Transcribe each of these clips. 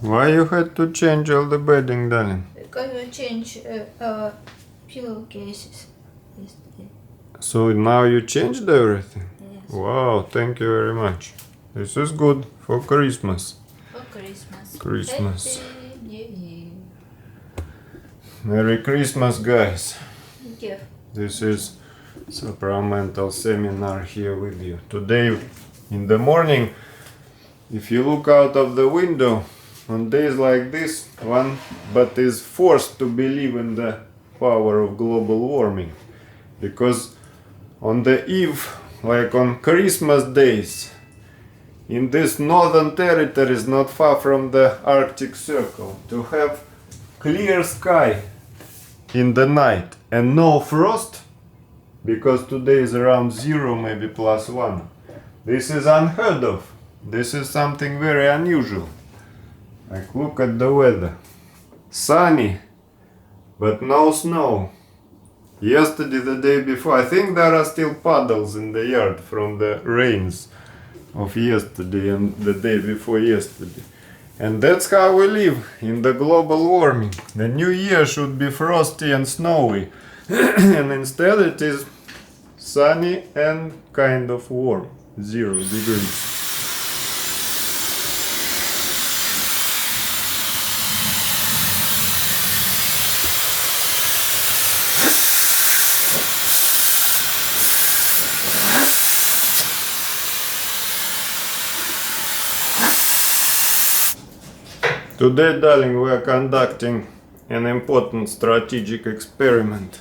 Why you had to change all the bedding, darling? Because we changed pillowcases yesterday. So now you changed everything? Yes. Wow, thank you very much. This is good for Christmas. For Christmas. Christmas. Happy New Year. Merry Christmas, guys. Thank you. This is Supramental Seminar here with you. Today, in the morning, if you look out of the window, on days like this, one but is forced to believe in the power of global warming. Because on the eve, like on Christmas days, in this northern territories not far from the Arctic Circle, to have clear sky in the night and no frost, because today is around 0, maybe +1. This is unheard of. This is something very unusual. Like, look at the weather. Sunny, but no snow. Yesterday, the day before, I think there are still puddles in the yard from the rains of yesterday and the day before yesterday. And that's how we live in the global warming. The new year should be frosty and snowy. And instead it is sunny and kind of warm. 0 degrees. Today, darling, we are conducting an important strategic experiment,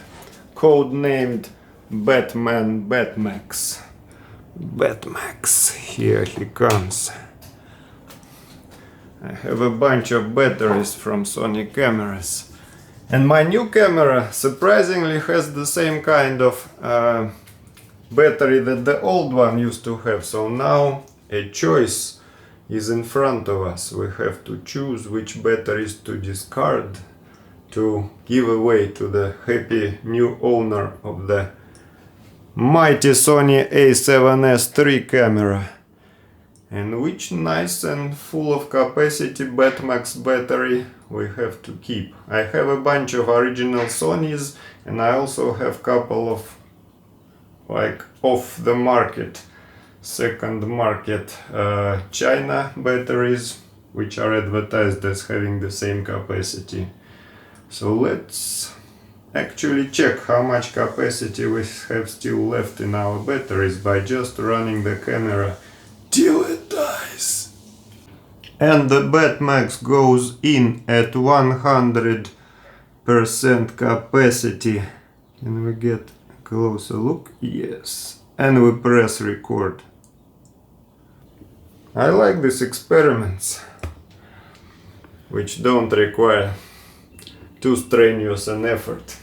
codenamed Batmaxx. Batmaxx, here he comes. I have a bunch of batteries from Sony cameras. And my new camera surprisingly has the same kind of battery that the old one used to have. So now a choice is in front of us. We have to choose which batteries to discard to give away to the happy new owner of the mighty Sony a7S III camera, and which nice and full of capacity Batmaxx battery we have to keep. I have a bunch of original Sonys, and I also have couple of like off the market, second market China batteries, which are advertised as having the same capacity. So let's actually check how much capacity we have still left in our batteries by just running the camera till it dies. And the Batmaxx goes in at 100% capacity. Can we get a closer look? Yes. And we press record. I like these experiments, which don't require too strenuous an effort.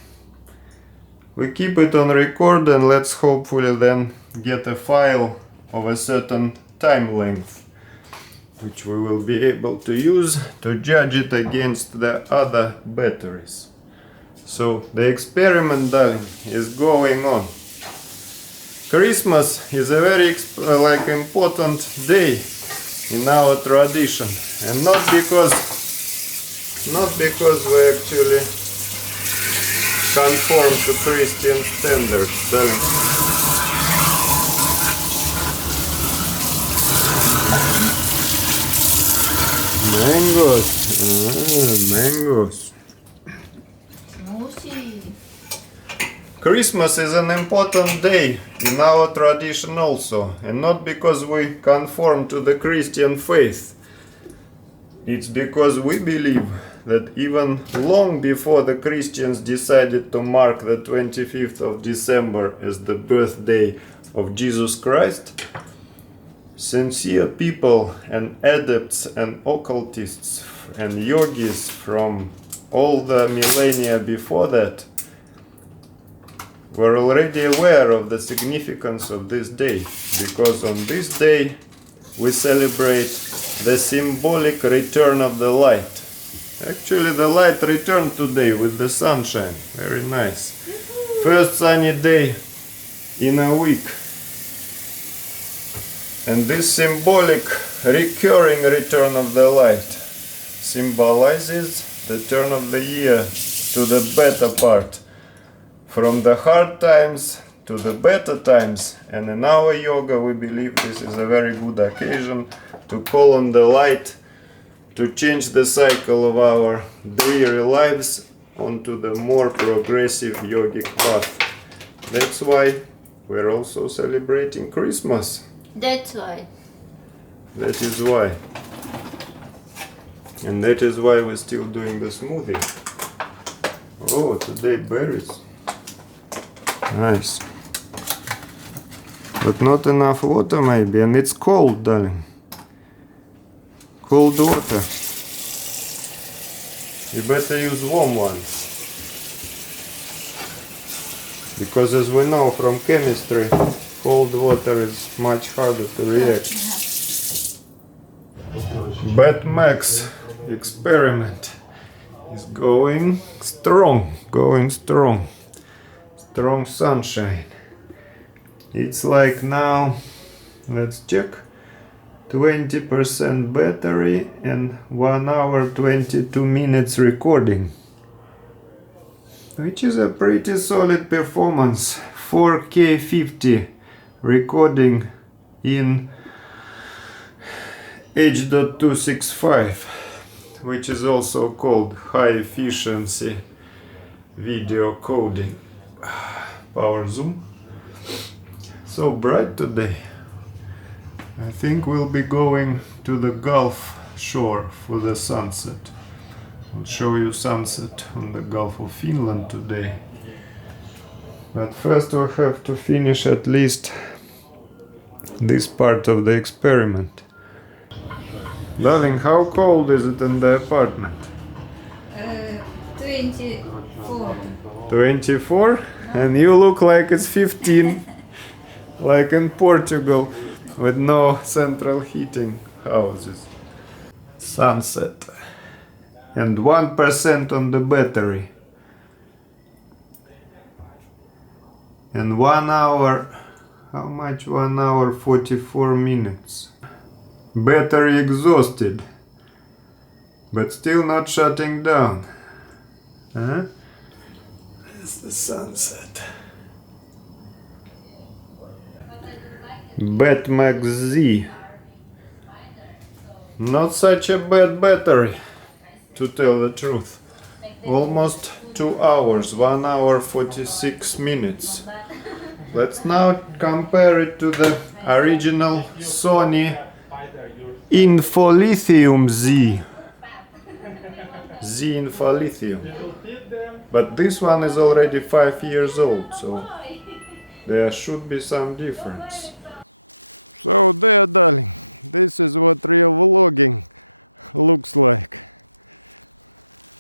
We keep it on record, and let's hopefully then get a file of a certain time length, which we will be able to use to judge it against the other batteries. So the experiment, darling, is going on. Christmas is a very important day in our tradition, and not because we actually conform to Christian standards, darling. Mangoes, mangoes. Smoothie. Christmas is an important day in our tradition also, and not because we conform to the Christian faith. It's because we believe that even long before the Christians decided to mark the 25th of December as the birthday of Jesus Christ, sincere people and adepts and occultists and yogis from all the millennia before that were already aware of the significance of this day, because on this day we celebrate the symbolic return of the light. Actually, the light returned today with the sunshine. Very nice. First sunny day in a week. And this symbolic recurring return of the light symbolizes the turn of the year to the better part. From the hard times to the better times. And in our yoga we believe this is a very good occasion to call on the light to change the cycle of our dreary lives onto the more progressive yogic path. That's why we're also celebrating Christmas. That's why. That is why. And that is why we're still doing the smoothie. Oh, today berries. Nice. But not enough water maybe, and it's cold, darling. Cold water. You better use warm ones. Because as we know from chemistry, cold water is much harder to react. Batmaxx experiment is going strong. Strong sunshine. It's like now, let's check, 20% battery and 1 hour 22 minutes recording, which is a pretty solid performance. 4K 50 recording in H.265, which is also called high efficiency video coding. Power zoom. So bright today. I think we'll be going to the Gulf shore for the sunset. I'll show you sunset on the Gulf of Finland today. But first we have to finish at least this part of the experiment. Darling, how cold is it in the apartment? 24. 24? And you look like it's 15. Like in Portugal, with no central heating houses. Sunset. And 1% on the battery. And 1 hour, how much? 1 hour 44 minutes. Battery exhausted, but still not shutting down. Huh? It's the sunset. Batmaxx Z. Not such a bad battery, to tell the truth. Almost 2 hours, 1 hour 46 minutes. Let's now compare it to the original Sony Infolithium Z. Z Infolithium. But this one is already 5 years old, so there should be some difference. So there, darling, this is what real vlogging looks like.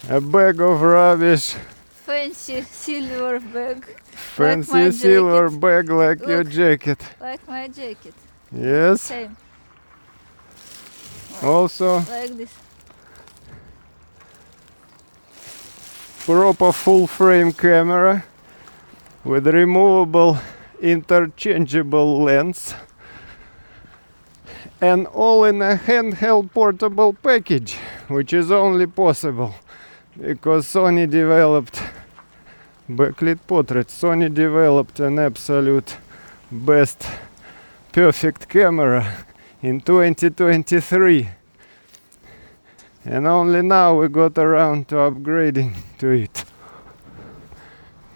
A bag of rubbish. Fancy silver bag. Fancy like silver jacket. bag like Look. your jacket. Like my jacket. Yes. Same. Also Like this. proper full frame camera with removable interchangeable lens. And all in a handheld portable package, which is only possible because Sony developed backlit portrait. Sony developed an absolute best perfect camera in 2023, and only now we got around to upgrading to it,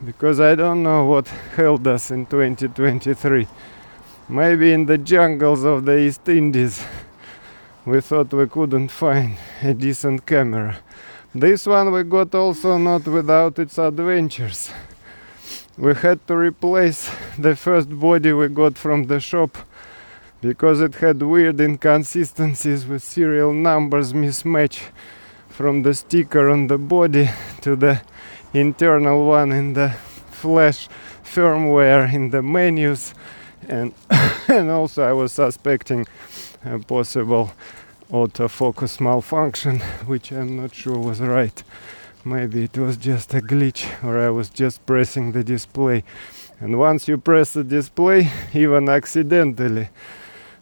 because I don't know what held us in 2023. Maybe in the jungles of the East Indies we thought we couldn't find a decent camera. This one we got also not without its adventures. We had to replace the first body we got from the shop because it had weird inconsistencies with serial numbers mismatch from the sticker on the body to the internal one in the flash firmware in the menus. And also I was suspecting a possible autofocus malfunction, which I'm not sure was right. Maybe it was just a glitch, or I was just pressing the display. And once you press the display, even accidentally,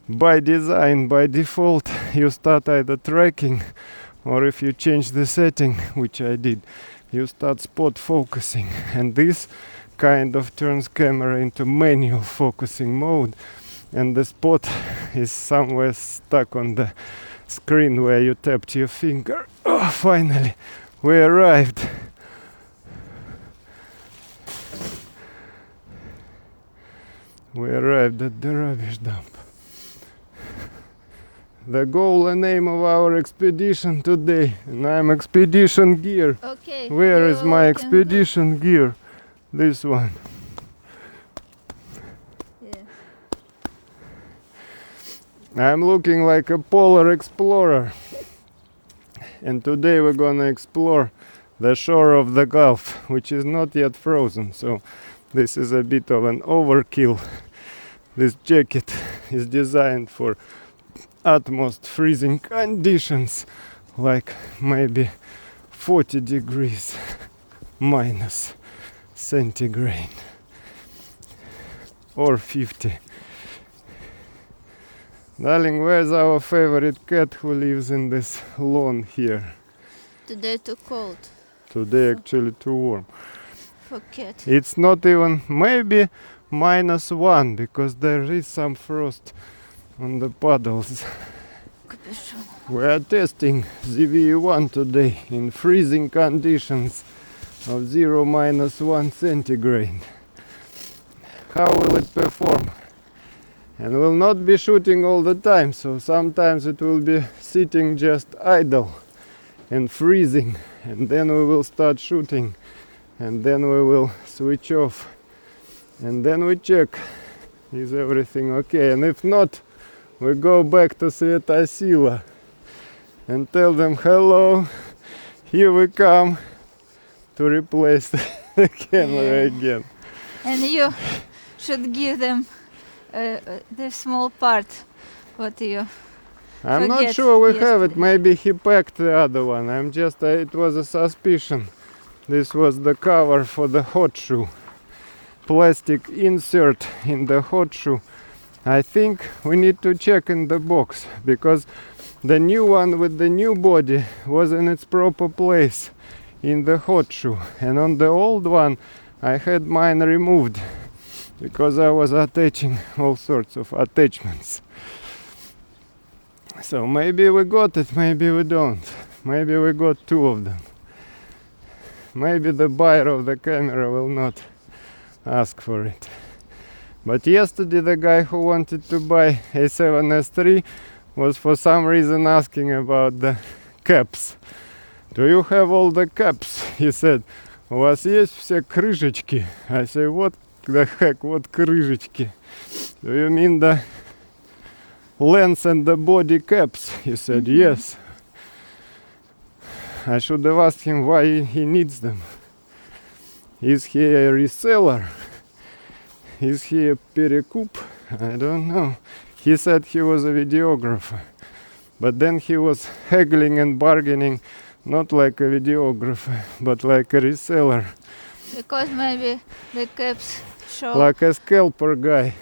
by design, by default, you start either tracking or if you change the setting, which I did, you start spot focusing, and this kind of turns camera into manual focusing mode, and the spot is somewhere stuck on the screen where you tapped your finger. Oh, finally we arrived. We arrived at the rubbish dump. The goal and name of our expedition today, and I'm expedition gear. Okay. Where is my can expedition gear? This one. Yeah. I'm looking like a polar explorer. And today we're gonna explore the shore of the Gulf, which is not yet frozen, so this is a bit of an overkill. This jacket is designed for utmost freezing conditions, like maybe 40 degrees minus centigrade or 50. Darling, where's our favorite cat who lives in this lawn here? Today too cold Today actually too warm. for cat. It's not even, maybe -1, because there is some frost on the puddles. Capuchon. We are testing ZV1 today in freezing conditions of 0 -1 centigrade. How will it perform? And we'll not be shooting all the time, so sometimes it will be sitting just idle and freezing, and then we will start shooting, and then we will switch off, and then we check, is everything okay? And if not, we go back to Svietosila and tell them, hello, here we come to replace the camera again. And you should give them the small part what you I'm not forget sure we have it. yesterday. Maybe he packed the other one. I'm just, it was a suspicion. This was the cover for the hot shoe. Plastic insert in the hot shoe. I think we need to check in the box, because the new one with the new body was in its proper place in the hot shoe. And on the old one, I had mine removed, because I was attaching all sorts of attachments. So maybe we got it, maybe we don't. Maybe we got 2 of them. Maybe the buyer of the camera will not ask for it. But yesterday the guy who wanted to buy A7S3 was for some reason asking about the caps. Do you have all the caps? He said, у вас есть все крышечки? I say, what the heck, what крышечки? Do you mean the lens and the body caps? He said, yes. I should have asked him why he needs them. Is he a reseller? Is he a перекуп? I don't know. He said he was a videographer, but then he was haggling and bargaining, not like a videographer, but like a reseller, because maybe the caps show like a scalper guy.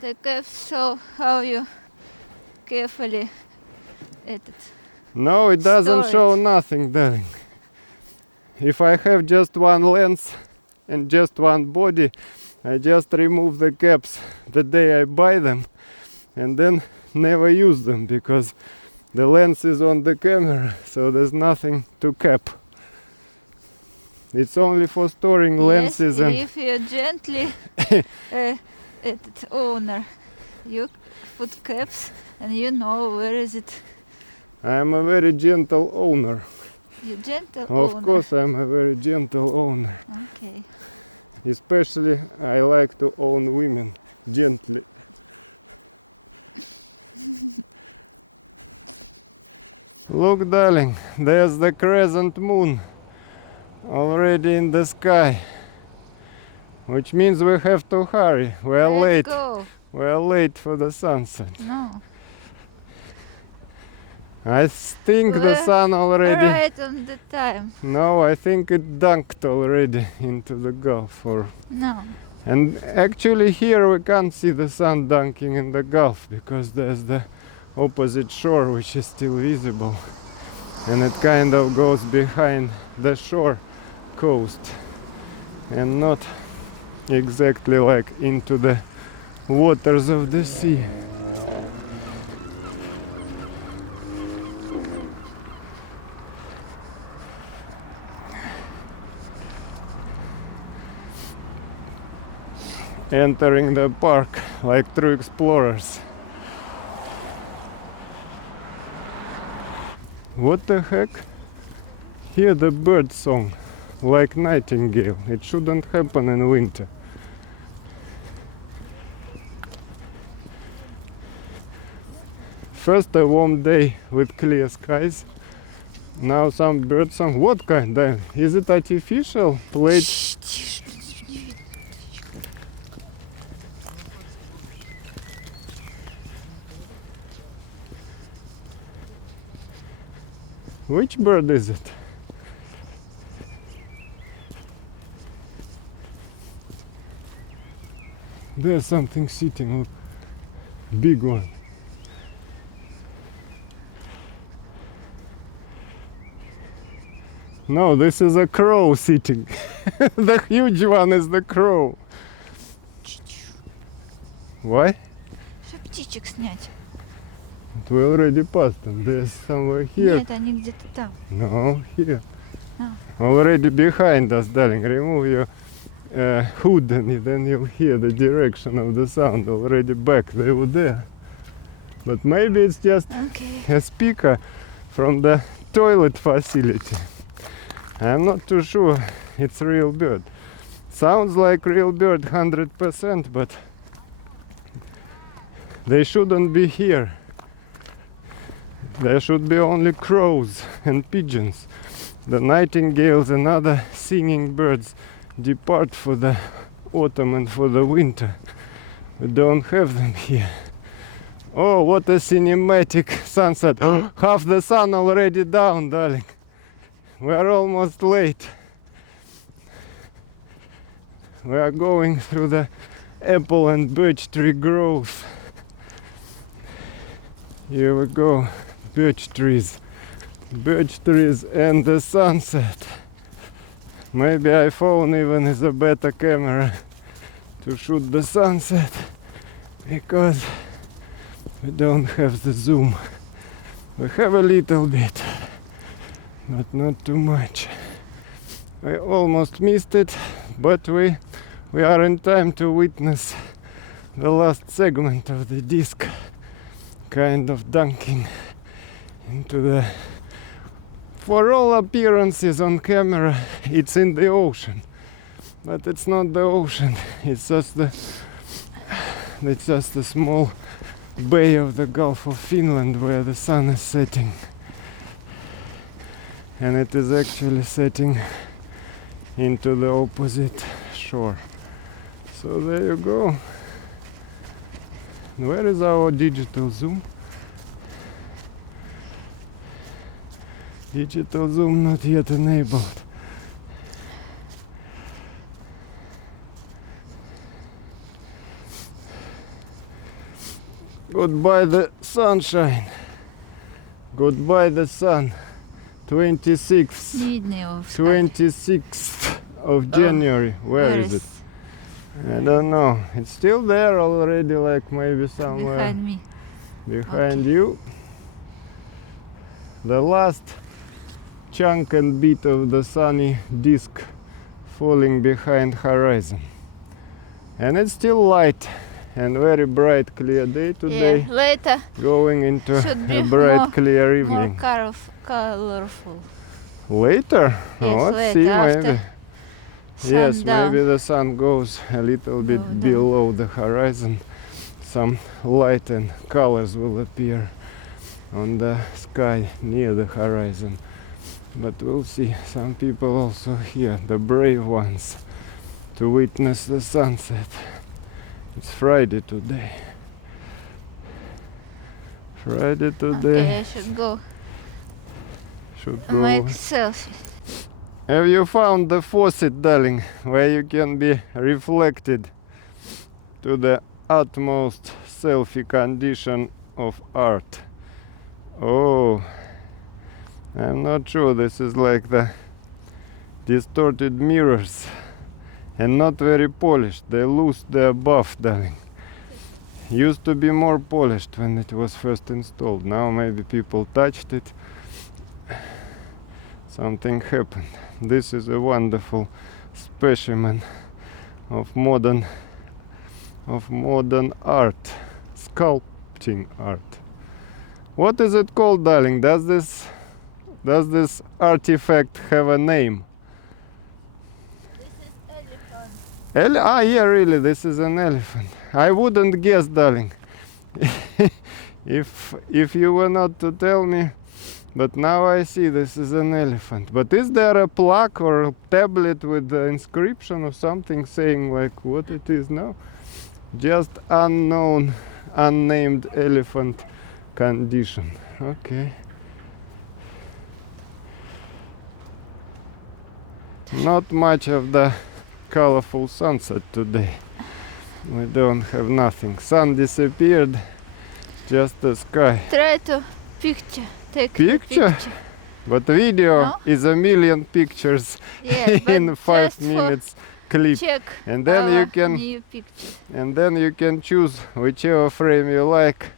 the caps show how you carefully edit. No, it doesn't Store show it. nothing, darling. If I have just one lens and just one body, I just remove the caps the day I buy them, and then never use them, because the lens is on the camera, so there's nothing to cap. It's only for storing lenses Yes, and if you gently edit owner, you put caps and you know where is it. I'm a very gentle owner. You gentle Of owner. course I'm a very gentle owner. Okay. Especially I like to own women gently. Look, darling, there's the crescent moon already in the sky, which means we have to hurry. We're late. We're late for the sunset. I think the sun already... No, I think it dunked already into the Gulf. And actually here we can't see the sun dunking in the Gulf, because there's the opposite shore which is still visible. and it kind of goes behind the shore coast and not exactly like into the waters of the sea. Entering the park like true explorers. What the heck? Hear the bird song, like nightingale. It shouldn't happen in winter. First a warm day with clear skies. Now some bird song. What kind? Is it artificial? Played. Which bird is it? There's something sitting, look. Big one. No, this is a crow sitting. The huge one is the crow. Why? But we already passed them. There's somewhere here. No, here. Already behind us, darling. Remove your hood and then you'll hear the direction of the sound. Already back, they were there. But maybe it's just a speaker from the toilet facility. I'm not too sure it's real bird. Sounds like real bird 100%, but they shouldn't be here. There should be only crows and pigeons. The nightingales and other singing birds depart for the autumn and for the winter. We don't have them here. Oh, what a cinematic sunset. Half the sun already down, darling. We are almost late. We are going through the apple and birch tree groves. Here we go. Birch trees and the sunset. Maybe iPhone even is a better camera to shoot the sunset, because we don't have the zoom. We have a little bit, but not too much. I almost missed it, but we are in time to witness the last segment of the disc kind of dunking into the, for all appearances on camera, it's in the ocean, but it's not the ocean. It's just a small bay of the Gulf of Finland where the sun is setting, and it is actually setting into the opposite shore. So there you go. Where is our digital zoom? Digital zoom not yet enabled. Goodbye the sunshine. Goodbye the sun. 26th of January. Where is it? I don't know. It's still there already, like maybe somewhere behind you. The last chunk and bit of the sunny disk falling behind horizon. And it's still light and very bright, clear day today. Going into a bright, clear evening. Later? Oh, let's see, maybe. Yes, maybe the sun goes a little bit below the horizon. Some light and colors will appear on the sky near the horizon. But we'll see. Some people also here, the brave ones, to witness the sunset. It's Friday today. Friday today. Should go. Have you found the faucet, darling, where you can be reflected to the utmost selfie condition of art? Oh, I'm not sure, this is like the distorted mirrors and not very polished. They lose their buff, darling. Used to be more polished when it was first installed. Now maybe people touched it. Something happened. This is a wonderful specimen of modern art, sculpting art. What is it called, darling? Does this artifact have a name? This is elephant. Yeah, really, this is an elephant. I wouldn't guess, darling, if you were not to tell me. But now I see this is an elephant. But is there a plaque or a tablet with the inscription or something saying like what it is now? Just unknown, unnamed elephant condition. Okay. Not much of the colorful sunset today. We don't have nothing. Sun disappeared, just the sky. Picture? But video is a million pictures in 5 minutes clip. And then you can choose whichever frame you like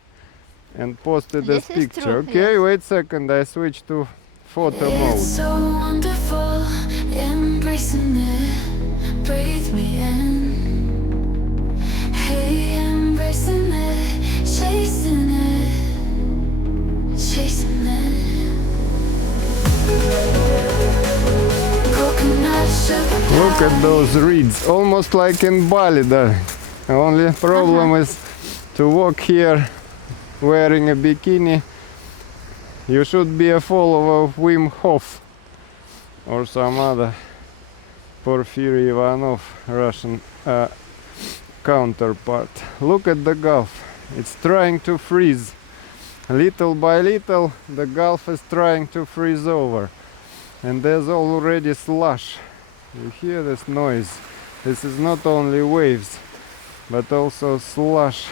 and post it as picture. Okay, wait a second, I switch to photo mode. It's so wonderful, embracing it, breathe me in. Hey, embracing it, chasing it, chasing it. Coconut sugar. Look at those reeds, almost like in Bali, darling. The only problem is to walk here wearing a bikini. You should be a follower of Wim Hof or some other Porfiry Ivanov Russian counterpart. Look at the Gulf. It's trying to freeze. Little by little the Gulf is trying to freeze over. And there's already slush. You hear this noise? This is not only waves, but also slush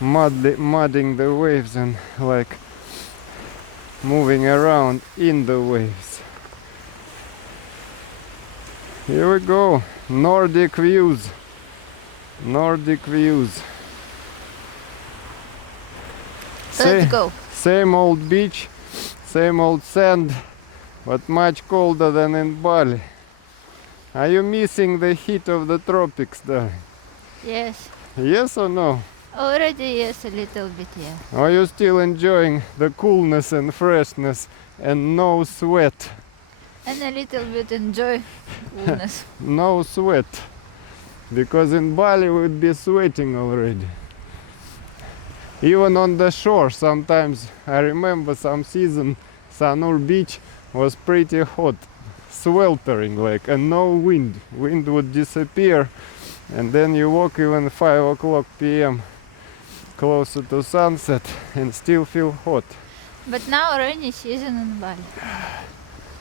mudding the waves and like moving around in the waves. Here we go, Nordic views. Nordic views. Same old beach, same old sand, but much colder than in Bali. Are you missing the heat of the tropics, darling? Yes or no? Or are you still enjoying the coolness and freshness and no sweat? No sweat. Because in Bali we'd be sweating already. Even on the shore sometimes, I remember some season Sanur beach was pretty hot, sweltering like, and no wind. Wind would disappear, and then you walk even 5 o'clock p.m. closer to sunset and still feel hot.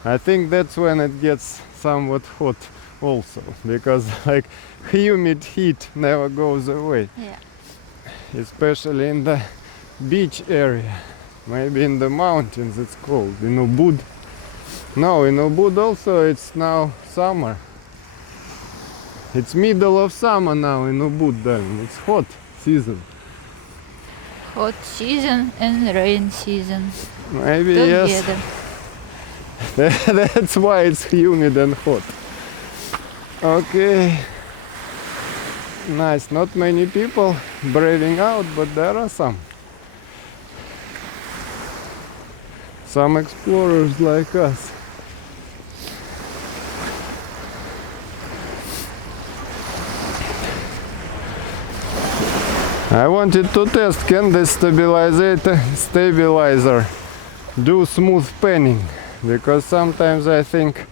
I think that's when it gets somewhat hot also, because like humid heat never goes away, especially in the beach area. Maybe in the mountains it's cold. In Ubud, no, in Ubud also it's now summer. It's middle of summer now in Ubud, darling. It's hot season. Maybe yes. That's why it's humid and hot. Okay. Nice. Not many people braving out, but there are some. Some explorers like us. I wanted to test, can this stabilizer do smooth panning, because sometimes I think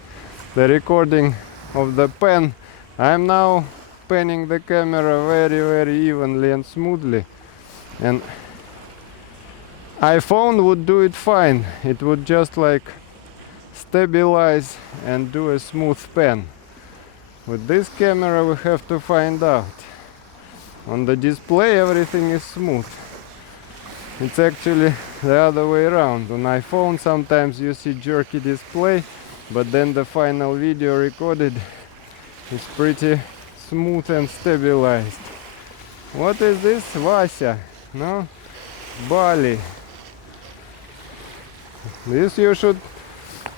the recording of the pan, I'm now panning the camera very evenly and smoothly, and iPhone would do it fine. It would just like stabilize and do a smooth pan. With this camera we have to find out. On the display everything is smooth. It's actually the other way around. On iPhone sometimes you see jerky display, but then the final video recorded is pretty smooth and stabilized. What is this? Vasya? No? Bali. This you should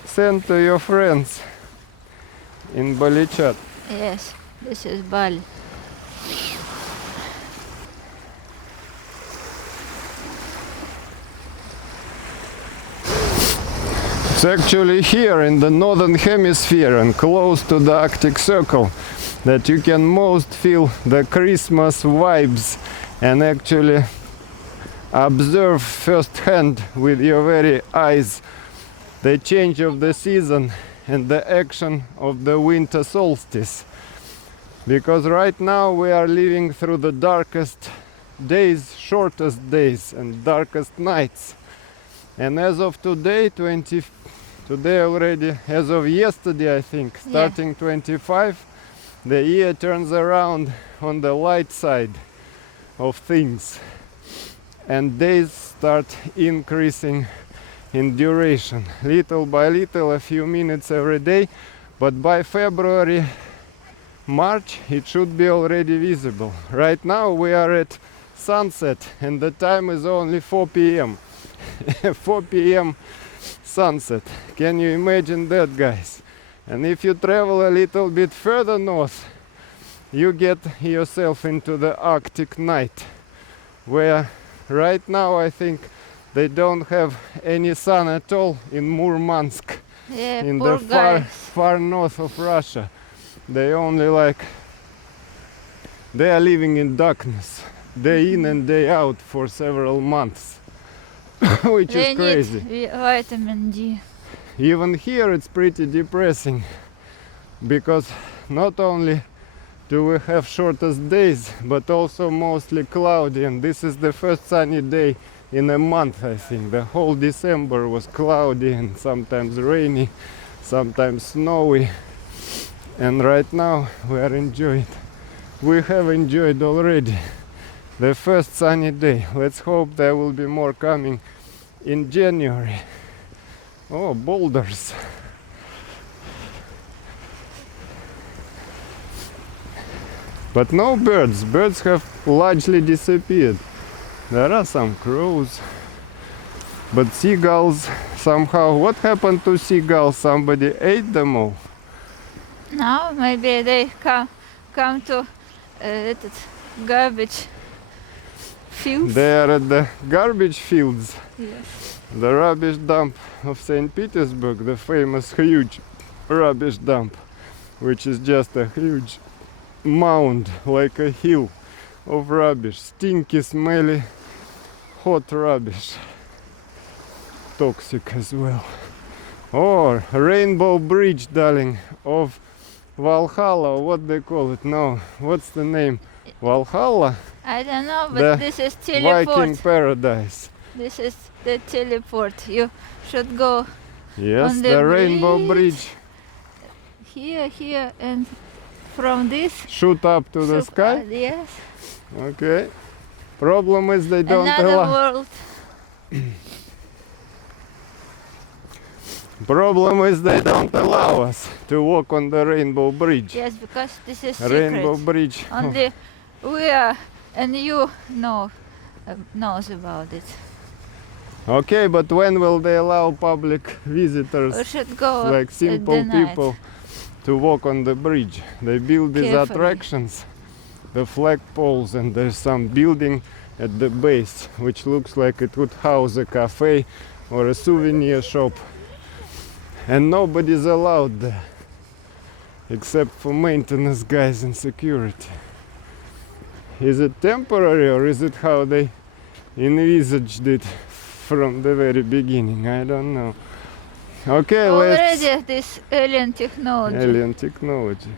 send to your friends in Bali chat. It's actually here in the northern hemisphere and close to the Arctic Circle that you can most feel the Christmas vibes and actually observe firsthand with your very eyes the change of the season and the action of the winter solstice. Because right now we are living through the darkest days, shortest days and darkest nights. And as of today, today already, as of yesterday I think, starting 25, the year turns around on the light side of things. And days start increasing in duration, little by little, a few minutes every day. But by February, March, it should be already visible. Right now we are at sunset and the time is only 4 p.m. 4 p.m. sunset. Can you imagine that, guys? And if you travel a little bit further north, you get yourself into the Arctic night, where right now I think they don't have any sun at all in Murmansk, in the far north of Russia. They only they are living in darkness, day in and day out for several months. Which is crazy. Even here it's pretty depressing, because not only do we have shortest days, but also mostly cloudy, and this is the first sunny day in a month, I think. The whole December was cloudy and sometimes rainy, sometimes snowy, and right now we have enjoyed already the first sunny day. Let's hope there will be more coming in January. Oh, boulders. But no birds. Birds have largely disappeared. There are some crows. But seagulls somehow... What happened to seagulls? Somebody ate them all. They are at the garbage fields, the rubbish dump of St. Petersburg, the famous huge rubbish dump, which is just a huge mound, like a hill of rubbish, stinky, smelly, hot rubbish, toxic as well. Or Rainbow Bridge, darling, of Valhalla, what they call it? No, what's the name? Valhalla? The Viking paradise. Yes, the Rainbow Bridge. Here, and from this. Shoot up to the sky. Okay. Problem is they don't allow. Problem is they don't allow us to walk on the Rainbow Bridge. Rainbow Bridge of. Okay, but when will they allow public visitors, like simple people, to walk on the bridge? They build these attractions, the flagpoles, and there's some building at the base, which looks like it would house a cafe or a souvenir shop. And nobody's allowed there, except for maintenance guys and security. Is it temporary, or is it how they envisaged it from the very beginning? I don't know. Okay, let's... Alien technology.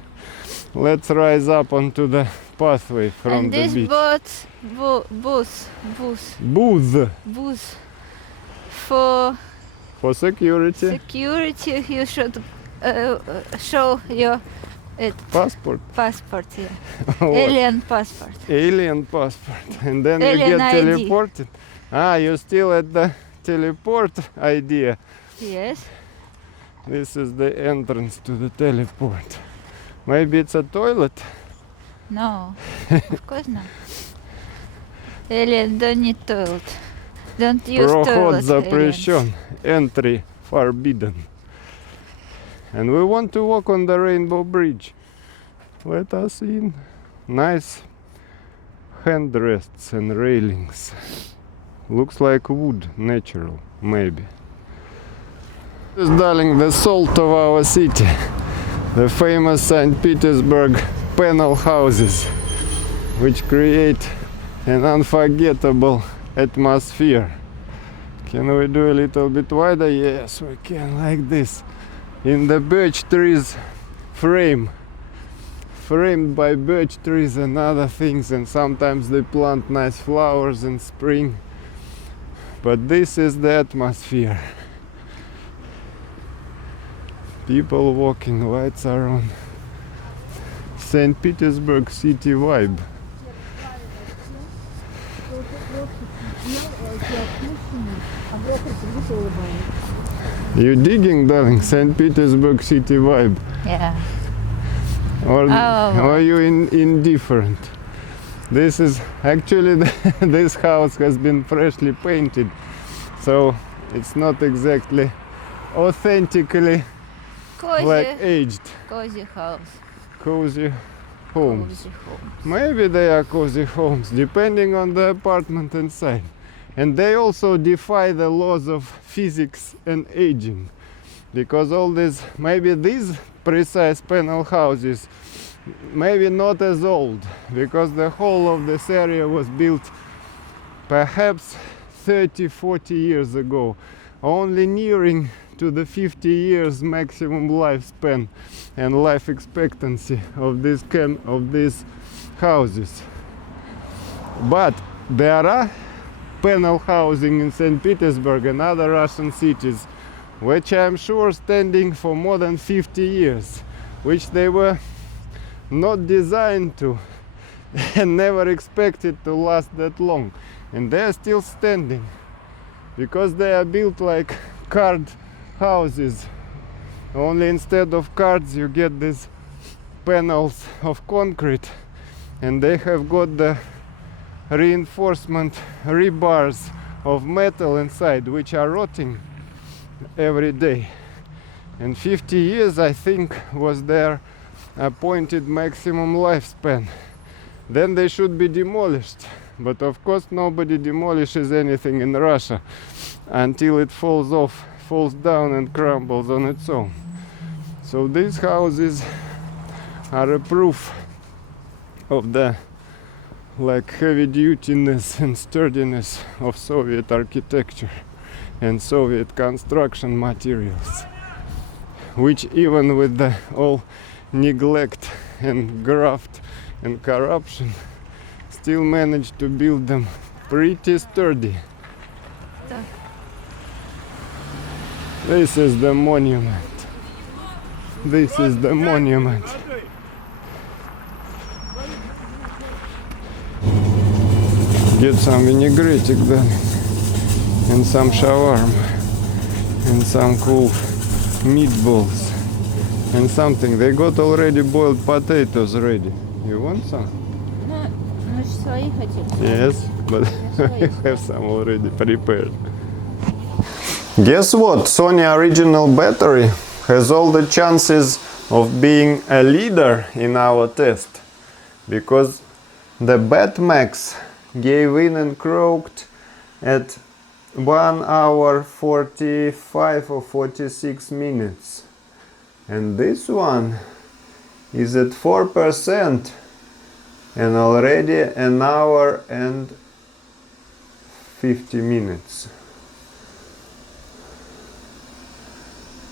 Let's rise up onto the pathway from the beach. Booth. For security. Passport. What? Alien passport. And then you get teleported. Ah, you're still at the teleport idea. This is the entrance to the teleport. Maybe it's a toilet? Проход запрещен. Entry forbidden. And we want to walk on the Rainbow Bridge. Let us in. Nice handrests and railings. Looks like wood, natural, maybe. This is, darling, the salt of our city. The famous St. Petersburg panel houses, which create an unforgettable atmosphere. Can we do a little bit wider? Yes, we can, like this. In the birch trees framed by birch trees and other things, and sometimes they plant nice flowers in spring. But this is the atmosphere. People walking, lights are on. St. Petersburg city vibe. You digging, darling? St. Petersburg city vibe? Or are you indifferent? This is actually this house has been freshly painted, so it's not exactly authentically like aged cozy homes. Maybe they are cozy homes depending on the apartment inside. And they also defy the laws of physics and aging, because all these, maybe these precise panel houses, maybe not as old, because the whole of this area was built perhaps 30-40 years ago, only nearing to the 50 years maximum lifespan and life expectancy of these houses. But there are panel housing in St. Petersburg and other Russian cities, which I am sure standing for more than 50 years, which they were not designed to and never expected to last that long, and they are still standing because they are built like card houses, only instead of cards you get these panels of concrete, and they have got the reinforcement rebars of metal inside, which are rotting every day. And 50 years, I think, was their appointed maximum lifespan. Then they should be demolished. But of course nobody demolishes anything in Russia until it falls down and crumbles on its own. So these houses are a proof of the heavy dutiness and sturdiness of Soviet architecture and Soviet construction materials, which even with the all neglect and graft and corruption still managed to build them pretty sturdy. This is the monument. This is the monument. Get some vinaigrette, darling, and some shawarma, and some cool meatballs, and something. They got already boiled potatoes ready. You want some? Yes, but I have some already prepared. Guess what? Sony original battery has all the chances of being a leader in our test, because the Batmaxx gave in and croaked at 1 hour 45 or 46 minutes, and this one is at 4% and already an hour and 50 minutes.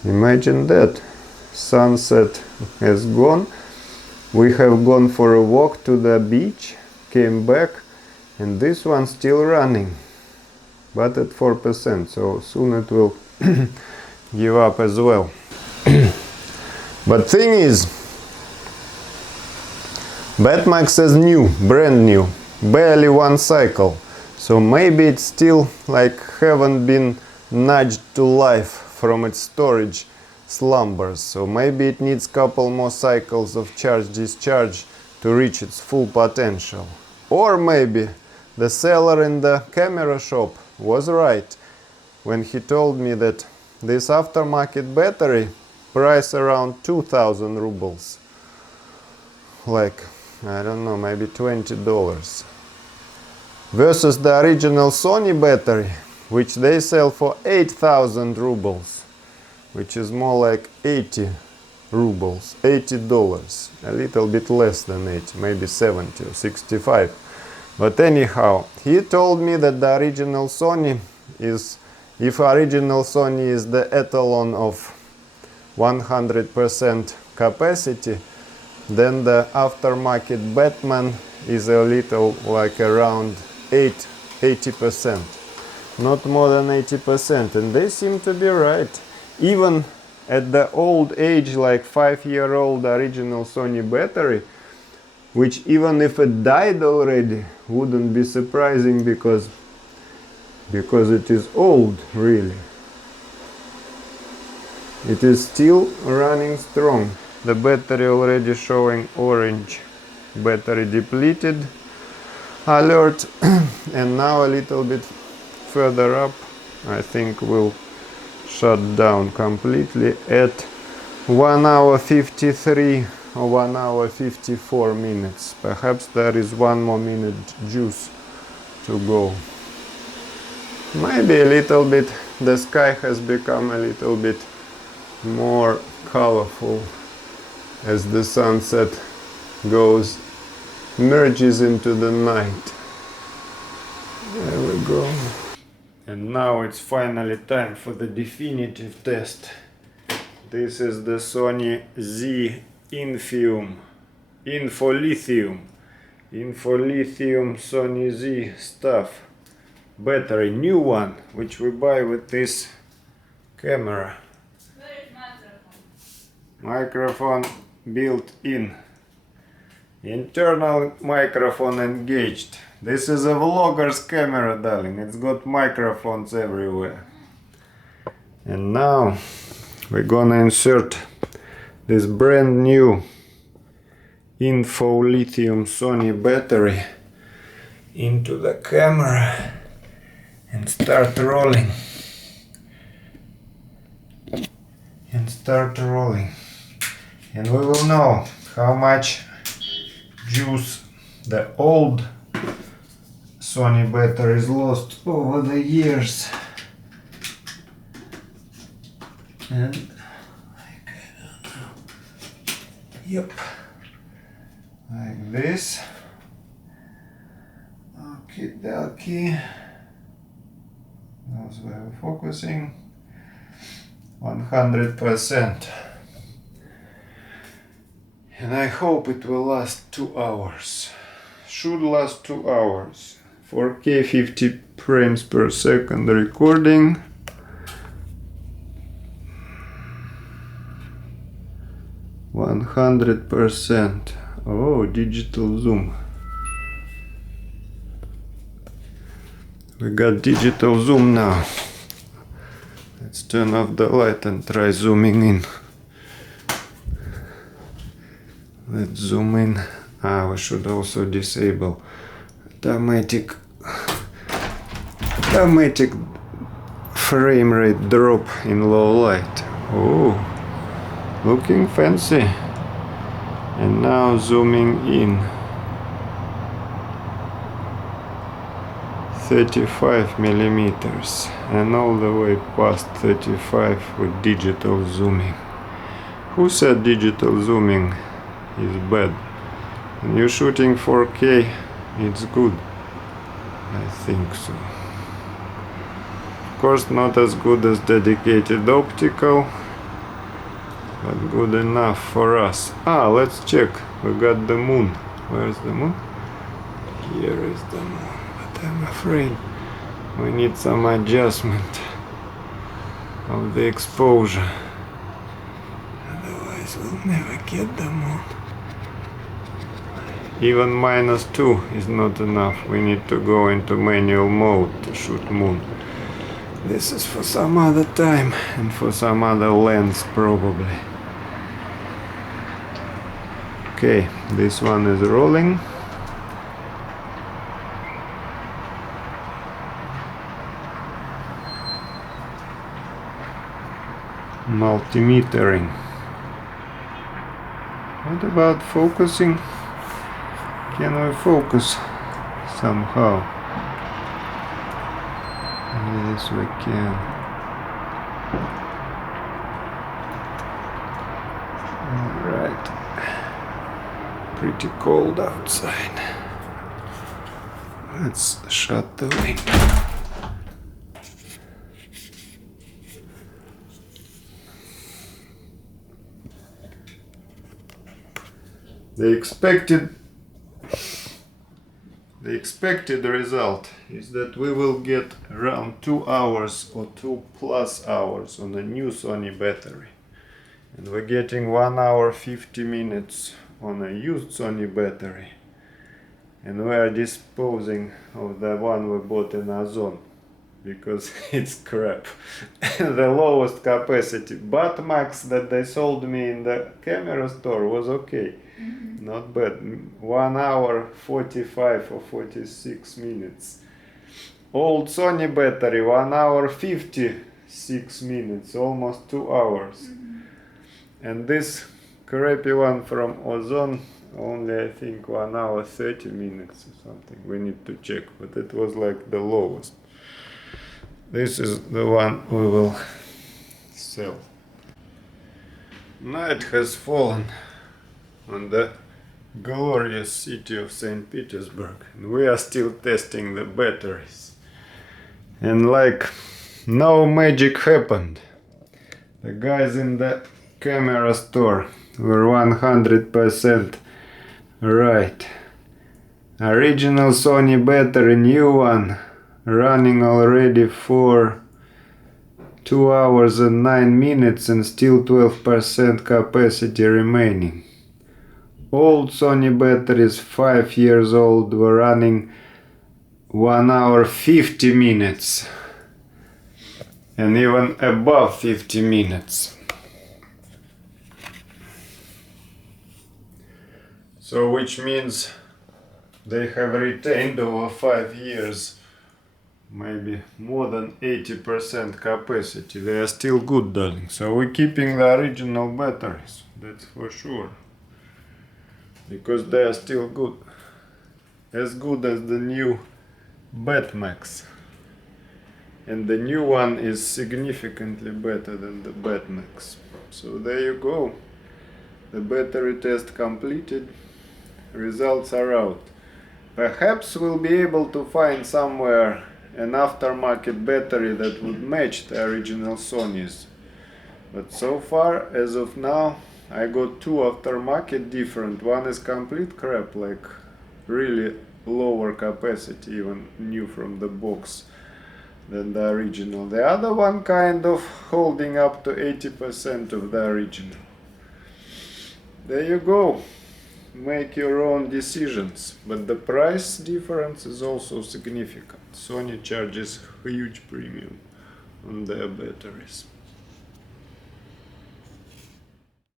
Imagine that. Sunset has gone, we have gone for a walk to the beach, came back, and this one's still running, but at 4%, so soon it will give up as well. But thing is, Batmaxx is new, brand new, barely one cycle, So maybe it's still like haven't been nudged to life from its storage slumbers. So maybe it needs couple more cycles of charge-discharge to reach its full potential. Or maybe the seller in the camera shop was right when he told me that this aftermarket battery price around 2000 rubles. Like, I don't know, maybe $20. Versus the original Sony battery, which they sell for 8000 rubles, which is more like 80 rubles, $80, a little bit less than 80, maybe 70 or 65. But anyhow, he told me that the original Sony is, if original Sony is the etalon of 100% capacity, then the aftermarket Batman is a little like around 80%, not more than 80%, and they seem to be right. Even at the old age, like 5-year-old original Sony battery, which even if it died already wouldn't be surprising because it is old, really. It is still running strong. The battery already showing orange battery depleted alert, and now a little bit further up I think will shut down completely at 1 hour 53 or 1 hour 54 minutes. Perhaps there is 1 more minute juice to go. Maybe a little bit the sky has become a little bit more colorful as the sunset merges into the night. There we go. And now it's finally time for the definitive test. This is the Sony Z Infolithium Sony Z stuff battery, new one, which we buy with this camera. Where is Microphone built in. Internal microphone engaged. This is a vlogger's camera, darling. It's got microphones everywhere. And now we're gonna insert this brand new Infolithium Sony battery into the camera and start rolling. And we will know how much juice the old Sony batteries lost over the years. And like, yep, like this. Okie dokie. Those were focusing. 100%. And I hope it will last 2 hours. Should last 2 hours. 4K 50 frames per second recording. %. Oh, digital zoom. We got digital zoom now. Let's turn off the light and try zooming in. Let's zoom in. We should also disable automatic frame rate drop in low light. Oh, looking fancy. And now zooming in. 35 millimeters, and all the way past 35 with digital zooming. Who said digital zooming is bad? When you're shooting 4K, it's good. I think so. Of course, not as good as dedicated optical, but good enough for us. Let's check. We got the moon. Where's the moon? Here is the moon. But I'm afraid we need some adjustment of the exposure. Otherwise we'll never get the moon. Like Even -2 is not enough. We need to go into manual mode to shoot moon. This is for some other time and for some other lens probably. Okay, this one is rolling. Multimetering. What about focusing? Can we focus somehow? Yes, we can. Alright. Pretty cold outside. Let's shut the window. The expected result is that we will get around 2 hours or 2+ hours on a new Sony battery. And we're getting 1 hour 50 minutes on a used Sony battery. And we are disposing of the one we bought in Ozon because it's crap. The lowest capacity Batmaxx that they sold me in the camera store was okay. Not bad. 1 hour 45 or 46 minutes. Old Sony battery 1 hour 56 minutes, almost 2 hours. And this crappy one from Ozon only I think 1 hour 30 minutes or something. We need to check, but it was like the lowest. This is the one we will sell. Night has fallen on the glorious city of St. Petersburg, and we are still testing the batteries. And like no magic happened. The guys in the camera store were 100% right. Original Sony battery, new one, running already for 2 hours and 9 minutes and still 12% capacity remaining. Old Sony batteries, 5 years old, were running 1 hour 50 minutes and even above 50 minutes. So which means they have retained over 5 years maybe more than 80% capacity. They are still good, darling. So we're keeping the original batteries, that's for sure. Because they are still good. As good as the new Batmaxx. And the new one is significantly better than the Batmaxx. So there you go. The battery test completed. Results are out. Perhaps we'll be able to find somewhere an aftermarket battery that would match the original Sony's. But so far, as of now, I got 2 aftermarket different. One is complete crap, like really lower capacity, even new from the box, than the original. The other one kind of holding up to 80% of the original. There you go. Make your own decisions, but the price difference is also significant. Sony charges huge premium on their batteries.